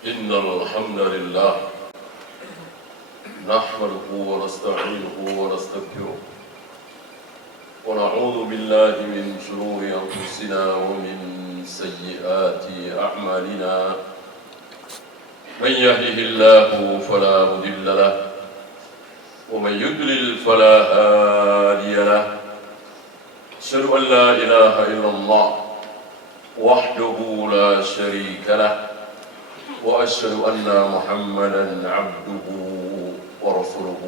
إن الحمد لله نحمده ونستعينه ونستغفره ونعوذ بالله من شرور أنفسنا ومن سيئات أعمالنا من يهده الله فلا مضل له ومن يضلل فلا هادي له أشهد أن لا إله إلا الله وحده لا شريك له وأشهد أن محمدًا عبده ورسوله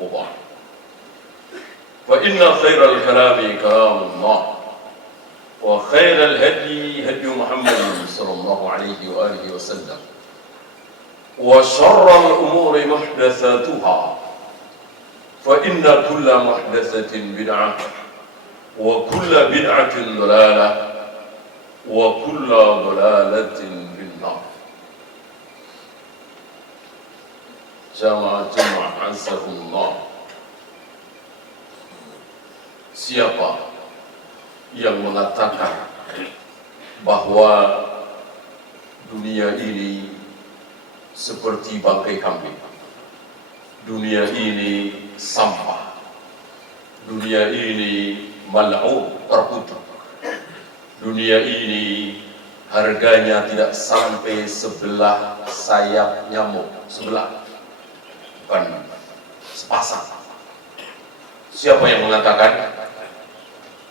وبعد فإن خير الكلام كلام الله وخير الهدي هدي محمد صلى الله عليه وآله وسلم وشر الأمور محدثاتها فإن كل محدثة بدعة وكل بدعة ضلالة وكل ضلالة في النار. Jamaah azakumullah. Siapa yang mengatakan bahwa dunia ini seperti bangkai kambing, dunia ini sampah, dunia ini mal'un, terkutuk, dunia ini harganya tidak sampai sebelah sayap nyamuk, sebelah, bukan sepasang. Siapa yang mengatakan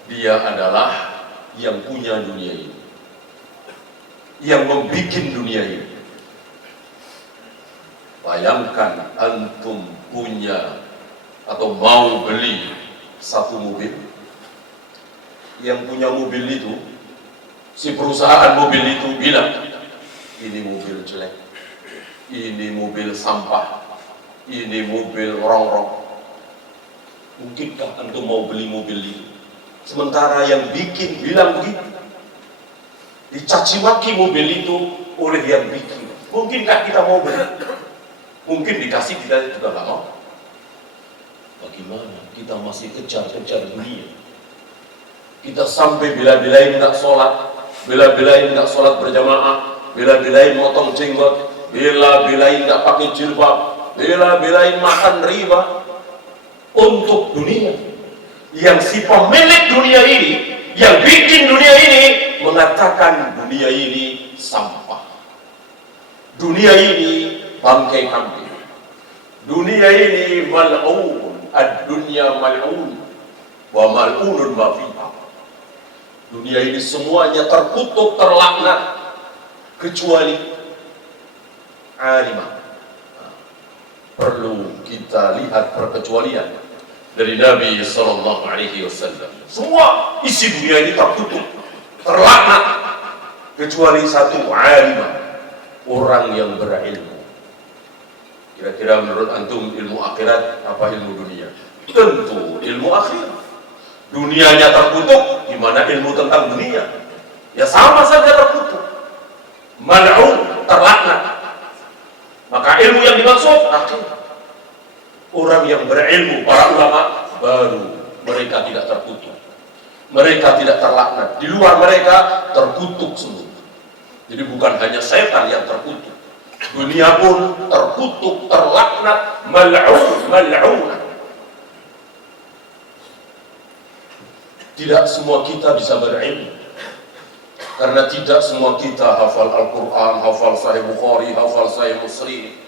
dia adalah yang punya dunia ini, yang membuat dunia ini? Bayangkan antum punya atau mau beli satu mobil, yang punya mobil itu, si perusahaan mobil itu bilang, ini mobil jelek, ini mobil sampah, ini mobil rongrong. Mungkinkah antum mau beli mobil ini? Sementara yang bikin bilang begitu, dicaci maki mobil itu oleh yang bikin. Mungkinkah kita mau beli? Mungkin dikasih, kita juga nggak mau. Bagaimana kita masih kejar-kejar dunia? Kita sampai bela-belain nggak sholat, bela-belain nggak sholat berjamaah, bela-belain motong jenggot, bela-belain nggak pakai jilbab, bela-belain makan riba untuk dunia. Yang si pemilik dunia ini, yang bikin dunia ini, mengatakan dunia ini sampah, dunia ini bangkai kambing, dunia ini mal'un, ad-dunya mal'un wa mal'unun ma fiha. Dunia ini semuanya terkutuk, terlaknat, kecuali alimah. Perlu kita lihat perkecualian dari Nabi Sallallahu Alaihi Wasallam. Semua isi dunia ini terkutuk, terlaknat, kecuali satu, alimah, orang yang berilmu. Kira-kira menurut antum ilmu akhirat apa ilmu dunia? Tentu ilmu akhirat. Dunianya terkutuk, gimana ilmu tentang dunia? Ya sama saja terkutuk, mal'un, terlaknat. Maka ilmu yang dimaksud akhirat. Orang yang berilmu, para ulama, baru mereka tidak terkutuk, mereka tidak terlaknat. Di luar mereka terkutuk semua. Jadi bukan hanya setan yang terkutuk, dunia pun terkutuk, terlaknat, mal'un. Tidak semua kita bisa berilmu, karena tidak semua kita hafal Al-Quran, hafal Sahih Bukhari, hafal Sahih Muslim.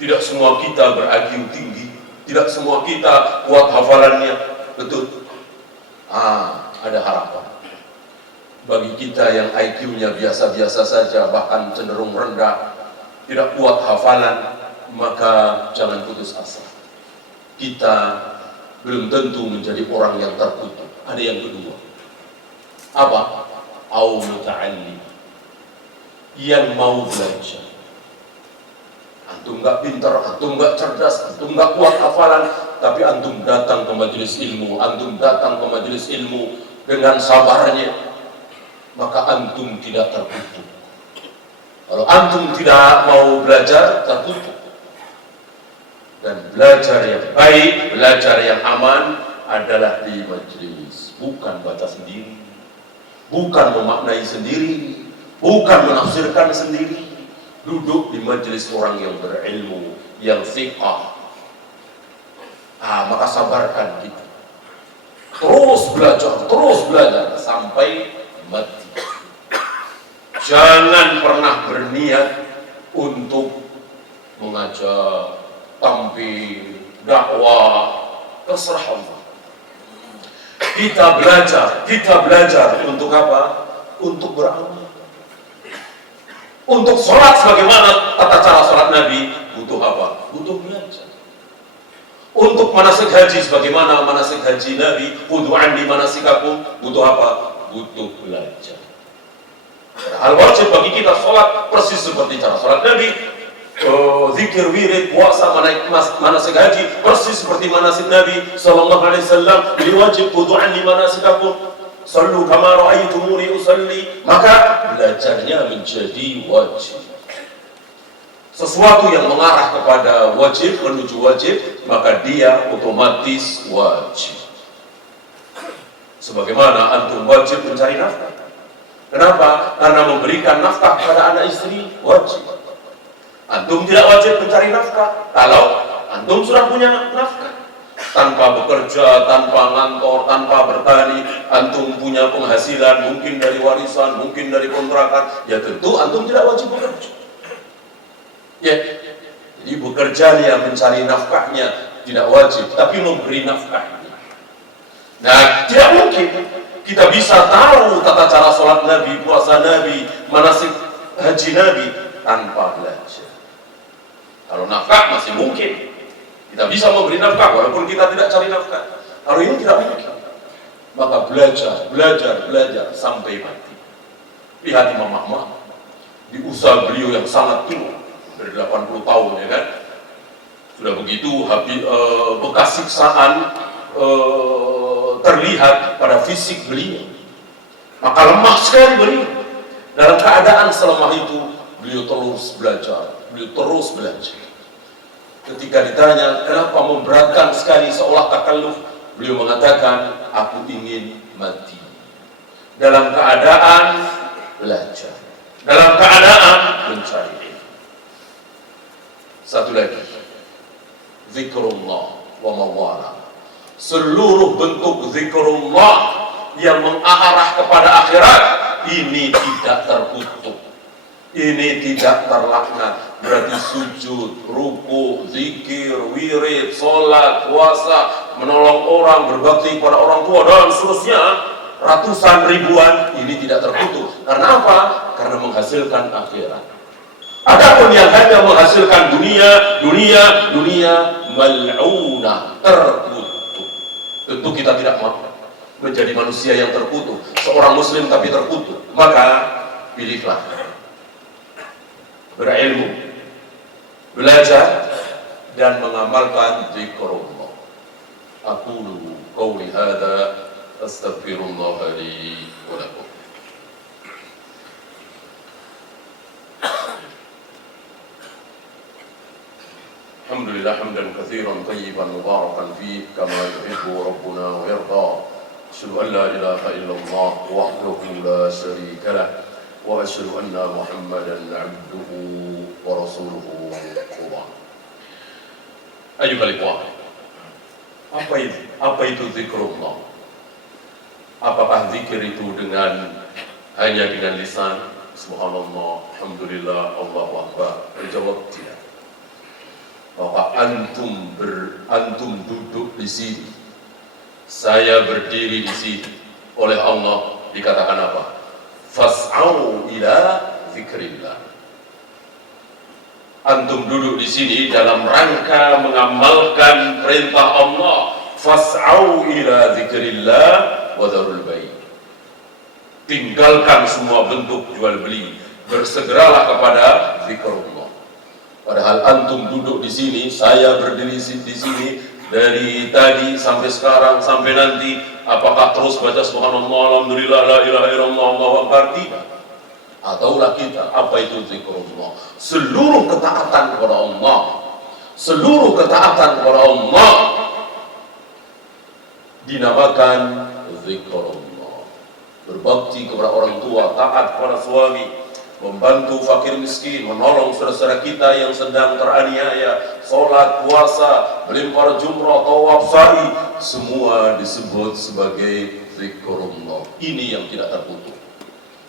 Tidak semua kita ber-IQ tinggi, tidak semua kita kuat hafalannya, betul. Ada harapan bagi kita yang IQ-nya biasa-biasa saja, bahkan cenderung rendah, tidak kuat hafalan, maka jangan putus asa. Kita belum tentu menjadi orang yang terkutuk. Ada yang kedua, apa? Au muta'allim, yang mau belajar. Antum nggak pintar, antum nggak cerdas, antum nggak kuat hafalan, tapi antum datang ke majelis ilmu, antum datang ke majelis ilmu dengan sabarnya, maka antum tidak terkutuk. Kalau antum tidak mau belajar, terkutuk. Dan belajar yang baik, belajar yang aman adalah di majelis, bukan baca sendiri, bukan memaknai sendiri, bukan menafsirkan sendiri, duduk di majelis orang yang berilmu, yang thiqah. Maka sabarkan kita. Terus belajar sampai mati. Jangan pernah berniat untuk mengajak, tampil, dakwah, terserah Allah. Kita belajar untuk apa? Untuk beramal. Untuk sholat sebagaimana tata cara sholat Nabi, butuh apa? Butuh belajar. Untuk manasik haji sebagaimana manasik haji Nabi, khudhu anni manasikakum, butuh apa? Butuh belajar. Hal wajib bagi kita sholat persis seperti cara sholat Nabi, zikir, wirid, puasa, manasik haji persis seperti manasik Nabi sallallahu alaihi wasallam. Ini wajib, khudhu anni manasikakum, sallu kama ra'aitumuni usalli. Maka belajarnya menjadi wajib. Sesuatu yang mengarah kepada wajib, menuju wajib, maka dia otomatis wajib. Sebagaimana antum wajib mencari nafkah. Kenapa? Karena memberikan nafkah kepada anak istri wajib. Antum tidak wajib mencari nafkah kalau antum sudah punya nafkah. Tanpa bekerja, tanpa ngantor, tanpa bertani, antum punya penghasilan, mungkin dari warisan, mungkin dari kontrakan, ya tentu antum tidak wajib bekerja. Ya, jadi bekerja yang mencari nafkahnya tidak wajib, tapi memberi nafkahnya. Nah, tidak mungkin kita bisa tahu tata cara sholat Nabi, puasa Nabi, manasik haji Nabi tanpa belajar. Kalau nafkah masih mungkin kita bisa memberi nafkah walaupun kita tidak cari nafkah. Kalau ini tidak mungkin. Maka belajar sampai mati. Lihat Imam Ahmad di usia beliau yang sangat tua, dari 80 tahun, ya kan, sudah begitu bekas siksaan terlihat pada fisik beliau, maka lemah sekali beliau. Dalam keadaan selemah itu beliau terus belajar. Ketika ditanya kenapa memberatkan sekali seolah takalluf, beliau mengatakan, aku ingin mati dalam keadaan belajar, dalam keadaan mencari. Satu lagi, zikrullah wa mawala. Seluruh bentuk zikrullah yang mengarah kepada akhirat ini tidak terkutuk, ini tidak terlaknat. Berarti sujud, ruku, zikir, wirid, sholat, puasa, menolong orang, berbakti kepada orang tua dan seterusnya, ratusan ribuan, ini tidak terkutuk. Karena apa? Karena menghasilkan akhirat. Adapun yang hanya menghasilkan dunia mal'unah, terkutuk. Tentu kita tidak mau menjadi manusia yang terkutuk, seorang muslim tapi terkutuk. Maka pilihlah berilmu, belajar dan mengamalkan zikrullah. Aqulu qawli hadza astaghfirullah li wa lakum. Alhamdulillah hamdan katsiran tayyiban mubarakan fihi kama yuhibbu rabbuna wa yarda. Asyhadu an la ilaha illallah wahdahu la syarika lah wa asyhadu anna Muhammadan 'abduhu wa rasuluhu. Ayyuhal ikhwah, apa itu zikrullah? Apakah zikir itu hanya dengan lisan? Subhanallah, alhamdulillah, Allahu akbar. Dijawab tidak. Bahwa antum duduk di sini, saya berdiri di sini, oleh Allah dikatakan apa? Fas'au ila zikrillah. Antum duduk di sini dalam rangka mengamalkan perintah Allah. Fas'au ila zikrillah wa dzarul bai'. Tinggalkan semua bentuk jual beli, bersegeralah kepada zikrullah. Padahal antum duduk di sini, saya berdiri di sini dari tadi sampai sekarang sampai nanti, apakah terus baca subhanallah, alhamdulillah, la ilaha illallah, Allahu akbar? Tidak. Ataulah kita, apa itu zikrullah? Seluruh ketaatan kepada Allah, seluruh ketaatan kepada Allah dinamakan zikrullah. Berbakti kepada orang tua, taat kepada suami, membantu fakir miskin, menolong saudara-saudara kita yang sedang teraniaya, sholat, puasa, melempar jumrah, tawaf, sa'i, semua disebut sebagai zikrullah. Ini yang tidak terputus,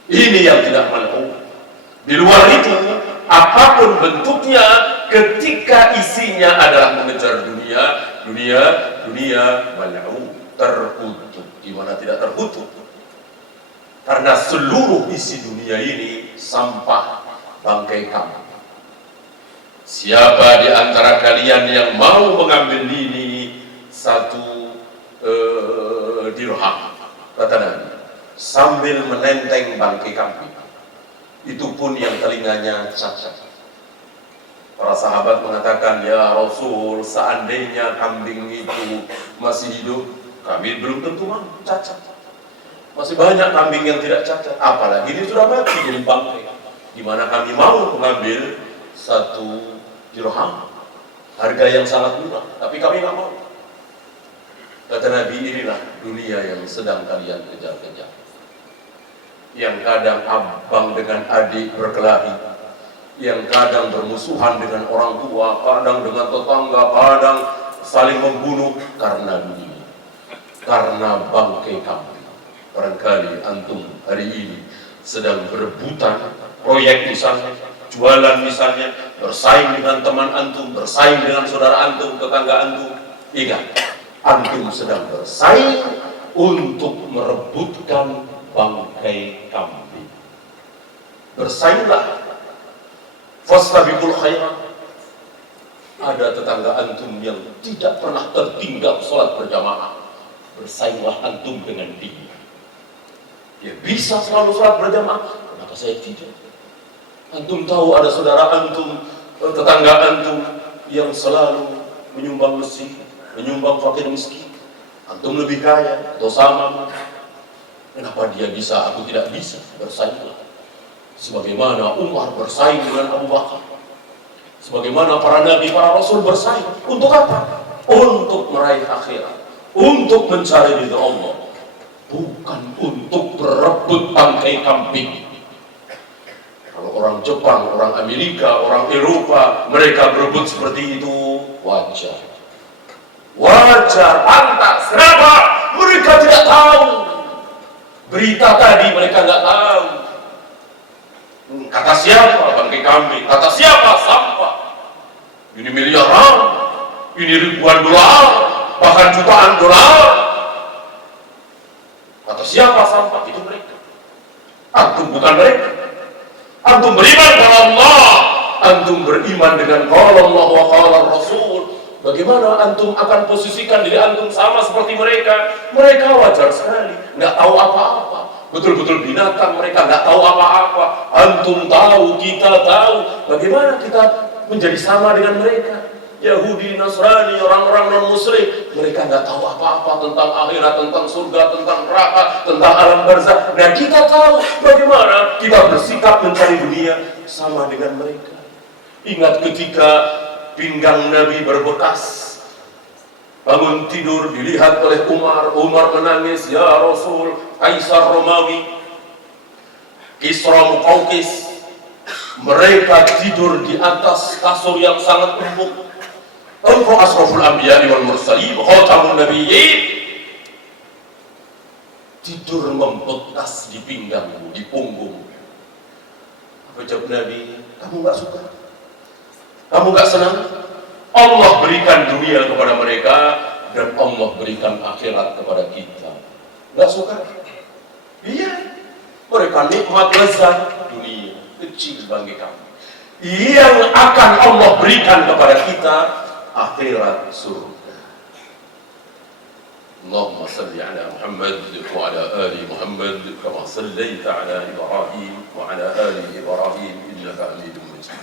ini yang tidak mal'un. Di luar itu, apapun bentuknya, ketika isinya adalah mengejar dunia mal'un, terkutuk. Gimana tidak terkutuk? Karena seluruh isi dunia ini sampah, bangkai kambing. Siapa di antara kalian yang mau mengambil ini satu dirham, kata Nabi, sambil menenteng bangkai kambing, itu pun yang telinganya cacat. Para sahabat mengatakan, ya Rasul, seandainya kambing itu masih hidup, kami belum tentu mau, cacat. Masih banyak kambing yang tidak cacat, apalagi ini sudah mati jadi bangkai. Gimana kami mau mengambil satu dirham, harga yang sangat murah, tapi kami nggak mau. Kata Nabi, inilah dunia yang sedang kalian kejar-kejar, yang kadang abang dengan adik berkelahi, yang kadang bermusuhan dengan orang tua, kadang dengan tetangga, kadang saling membunuh karena dunia, karena bangkai kambing. Barangkali antum hari ini sedang berebutan proyek misalnya, jualan misalnya, bersaing dengan teman antum, bersaing dengan saudara antum, tetangga antum. Ingat, antum sedang bersaing untuk merebutkan bangkai kambing. Bersainglah, fastabiqul khairat. Ada tetangga antum yang tidak pernah tertinggal sholat berjamaah, bersainglah antum dengan dia. Dia bisa selalu sholat berjamaah, kenapa saya tidak? Antum tahu ada saudara antum, tetangga antum yang selalu menyumbang masjid, menyumbang fakir miskin. Antum lebih kaya atau sama, kenapa dia bisa, aku tidak bisa? Bersainglah. Sebagaimana Umar bersaing dengan Abu Bakar, sebagaimana para nabi, para rasul bersaing. Untuk apa? Untuk meraih akhirat, untuk mencari ridha Allah, bukan untuk berebut bangkai kambing. Kalau orang Jepang, orang Amerika, orang Eropa, mereka berebut seperti itu, wajar. Wajar, pantas. Kenapa? Mereka tidak tahu. Berita tadi mereka nggak tahu. Kata siapa bangkai kambing? Kata siapa sampah? Ini miliaran, ini ribuan dolar, bahkan jutaan dolar. Kata siapa sampah? Itu mereka. Antum bukan mereka. Antum beriman kepada Allah, antum beriman dengan qala Allah wa qala Rasul. Bagaimana antum akan posisikan diri antum sama seperti mereka? Mereka wajar sekali, nggak tahu apa-apa. Betul-betul binatang, mereka nggak tahu apa-apa. Antum tahu, kita tahu. Bagaimana kita menjadi sama dengan mereka? Yahudi, Nasrani, orang-orang non-Muslim, mereka nggak tahu apa-apa tentang akhirat, tentang surga, tentang neraka, tentang alam barzakh. Dan kita tahu bagaimana kita bersikap mencari dunia sama dengan mereka. Ingat ketika pinggang Nabi berbekas, bangun tidur dilihat oleh Umar menangis, ya Rasul, Kaisar Romawi, Kisra Muqawqis, mereka tidur di atas kasur yang sangat empuk. Engkau asraful anbiya'i wal mursalin, khatamun nabiyyin, tidur membekas di pinggangmu, di punggungmu. Apa jawab Nabi? Kamu nggak suka? Kamu nggak senang? Allah berikan dunia kepada mereka dan Allah berikan akhirat kepada kita. Nggak suka? Iya. Mereka nikmat lezat dunia kecil bagi kamu. Yang akan Allah berikan kepada kita akhirat surga. Allahumma salli ala Muhammad wa ala ali Muhammad kama sallaita ala Ibrahim wa ala ali Ibrahim innaka Hamidum Majid.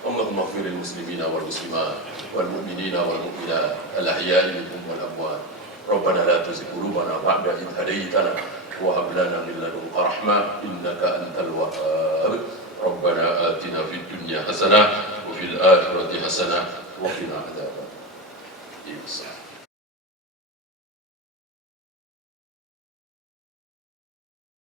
Allahumma ighfir lil muslimina wal muslimat wal mu'minina wal mu'minat al ahya'i minhum wal amwat. Rabbana la tuzigh qulubana ba'da idh hadaytana wa hab lana min ladunka rahmah innaka antal wahhab. Rabbana atina fid dunya hasanah wa fil akhirati hasanah وقنا عذاب النار.